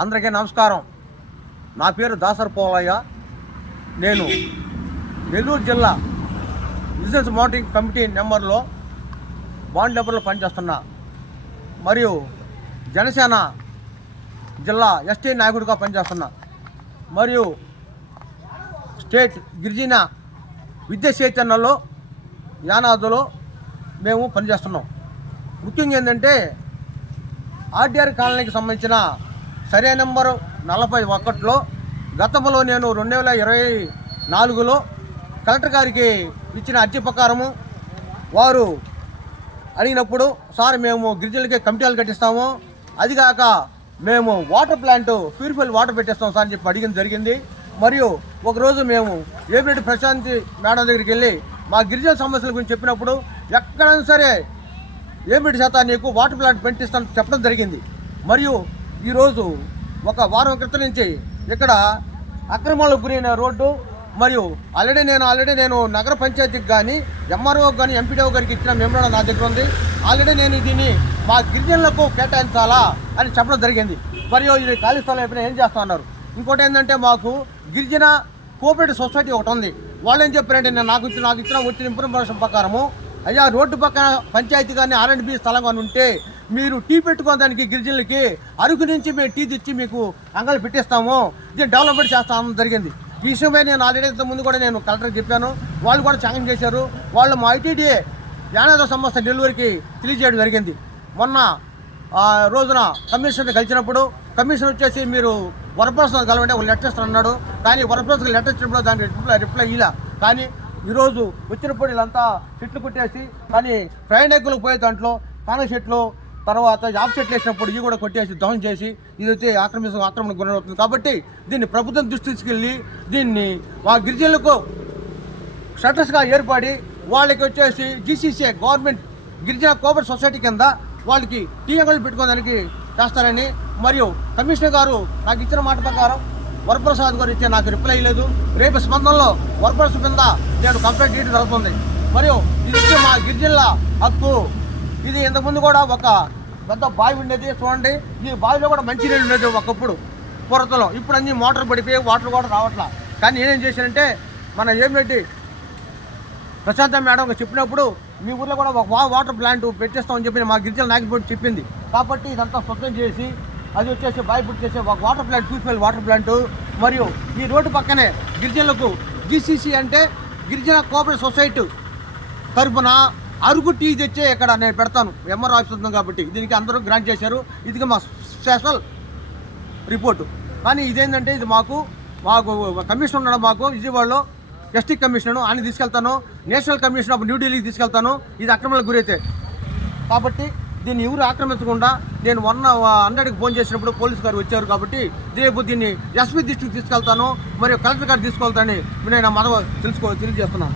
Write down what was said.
అందరికీ నమస్కారం. నా పేరు దాసర్ పోలయ్య. నేను నెల్లూరు జిల్లా బిజినెస్ మౌంటింగ్ కమిటీ నెంబర్లో బాండ్ లెబర్లో పనిచేస్తున్నా మరియు జనసేన జిల్లా ఎస్టీ నాయకుడిగా పనిచేస్తున్నా మరియు స్టేట్ గిరిజన విద్యా చైతన్యంలో యానాదులో మేము పనిచేస్తున్నాం. ముఖ్యంగా ఏంటంటే ఆర్డీఆర్ కాలనీకి సంబంధించిన సర్వే నెంబరు 41లో గతంలో నేను 2024లో కలెక్టర్ గారికి ఇచ్చిన అర్జీ ప్రకారము వారు అడిగినప్పుడు సార్ మేము గిరిజనులకి కమిటీలు కట్టిస్తాము, అదిగాక మేము వాటర్ ప్లాంట్ ప్యూరిఫైడ్ వాటర్ పెట్టేస్తాం సార్ అని చెప్పి అడిగింది జరిగింది. మరియు ఒకరోజు మేము ఏమిరెడ్డి ప్రశాంతి మేడం దగ్గరికి వెళ్ళి మా గిరిజన సమస్యల గురించి చెప్పినప్పుడు ఎక్కడైనా సరే ఏమిటి శాతం నీకు వాటర్ ప్లాంట్ పెట్టిస్తాను చెప్పడం జరిగింది. మరియు ఈరోజు ఒక వారం క్రితం నుంచి ఇక్కడ అక్రమాలకు గురైన రోడ్డు మరియు ఆల్రెడీ నేను నగర పంచాయతీకి కానీ ఎంఆర్ఓకి కానీ ఎంపీడీఓ గారికి ఇచ్చిన మెమోరాండం నా దగ్గర ఉంది. ఆల్రెడీ నేను దీన్ని మా గిరిజనులకు కేటాయించాలా అని చెప్పడం జరిగింది. మరియు ఇది ఖాళీ స్థలం అయిపోయినా ఏం చేస్తా అన్నారు. ఇంకోటి ఏంటంటే మాకు గిరిజన కోఆపరేటివ్ సొసైటీ ఒకటి ఉంది. వాళ్ళు ఏం చెప్పారంటే నేను నాకు వచ్చిన ఇన్ఫర్మేషన్ ప్రకారము అయ్యా రోడ్డు పక్కన పంచాయతీ కానీ R&B స్థలం కానీ ఉంటే మీరు టీ పెట్టుకోవడానికి గిరిజనులకి అరకు నుంచి మేము టీ తెచ్చి మీకు అంగళ్ళు పెట్టిస్తాము, దీన్ని డెవలప్మెంట్ చేస్తామని జరిగింది. ఈ విషయమై నేను ఆల్రెడీ ముందు కూడా నేను కలెక్టర్కి చెప్పాను, వాళ్ళు కూడా ఛాలెంజ్ చేశారు. వాళ్ళు మా ITDA యానాద సంస్థ నెల్లూరుకి తెలియజేయడం జరిగింది. మొన్న రోజున కమిషనర్ కలిసినప్పుడు కమిషనర్ వచ్చేసి మీరు వరప్రసాద్ కలవంటే ఒక లెటర్ ఇస్తాను అన్నాడు. కానీ వరప్రసాద్ లెటర్ ఇచ్చినప్పుడు దానికి రిప్లై ఇలా. కానీ ఈరోజు వచ్చినప్పుడు వీళ్ళంతా చెట్లు కొట్టేసి కానీ ప్రయాణికులకు పోయే దాంట్లో కాన చెట్లు తర్వాత యాప్ చెట్లు వేసినప్పుడు ఇవి కూడా కొట్టేసి దహనం చేసి ఇదైతే ఆక్రమణకు గురవుతుంది. కాబట్టి దీన్ని ప్రభుత్వం దృష్టి తీసుకెళ్ళి దీన్ని మా గిరిజనులకు షటర్స్గా ఏర్పడి వాళ్ళకి వచ్చేసి GCCA గవర్నమెంట్ గిరిజన కోఆపరేటివ్ సొసైటీ కింద వాళ్ళకి టీ అంగళ్ళు పెట్టుకోవడానికి చేస్తారని మరియు కమిషనర్ గారు నాకు ఇచ్చిన మాట ప్రకారం వరప్రసాద్ గారు ఇచ్చే నాకు రిప్లై లేదు. రేపు స్పందనలో వరప్రసాద్ కింద నేను కంప్లైంట్ చేయడం జరుగుతుంది. మరియు ఇది వచ్చి మా గిరిజనుల హక్కు. ఇది ఇంతకుముందు కూడా ఒక పెద్ద బావి ఉండేది చూడండి. ఈ బావిలో కూడా మంచి నీళ్ళు ఉండేది ఒకప్పుడు పూర్వతలో. ఇప్పుడు అన్ని మోటార్ పడిపోయి వాటర్ కూడా రావట్లా. కానీ నేనేం చేశానంటే మన ఏమిరెడ్డి ప్రశాంత మేడం చెప్పినప్పుడు మీ ఊర్లో కూడా ఒక వాటర్ ప్లాంట్ పెట్టేస్తామని చెప్పి మా గిరిజన నాయకుడు చెప్పింది. కాబట్టి ఇదంతా స్వచ్ఛం చేసి అది వచ్చేసి బావి పుట్టి చేసే ఒక water plant purified water plant మరియు ఈ రోడ్డు పక్కనే గిరిజనులకు GCC అంటే గిరిజన కోఆపరేటివ్ సొసైటీ తరఫున అరుగు టీ తెచ్చే ఇక్కడ నేను పెడతాను. MR ఆఫీస్ ఉంది కాబట్టి దీనికి అందరూ గ్రాంట్ చేశారు. ఇది మా స్పెషల్ రిపోర్టు. కానీ ఇదేంటంటే ఇది మాకు కమిషన్ ఉన్నాడు మాకు విజయవాడలో ఎస్టీ కమిషనర్ అని తీసుకెళ్తాను, నేషనల్ కమిషన్ ఆఫ్ న్యూఢిల్లీకి తీసుకెళ్తాను. ఇది అక్రమాలకు గురైతే కాబట్టి దీన్ని ఎవరు ఆక్రమించకుండా నేను 100కి ఫోన్ చేసినప్పుడు పోలీసు గారు వచ్చారు. కాబట్టి రేపు దీన్ని SP దృష్టికి తీసుకెళ్తాను మరియు కలెక్టర్ గారు తీసుకెళ్తానని నేను తెలియజేస్తున్నాను.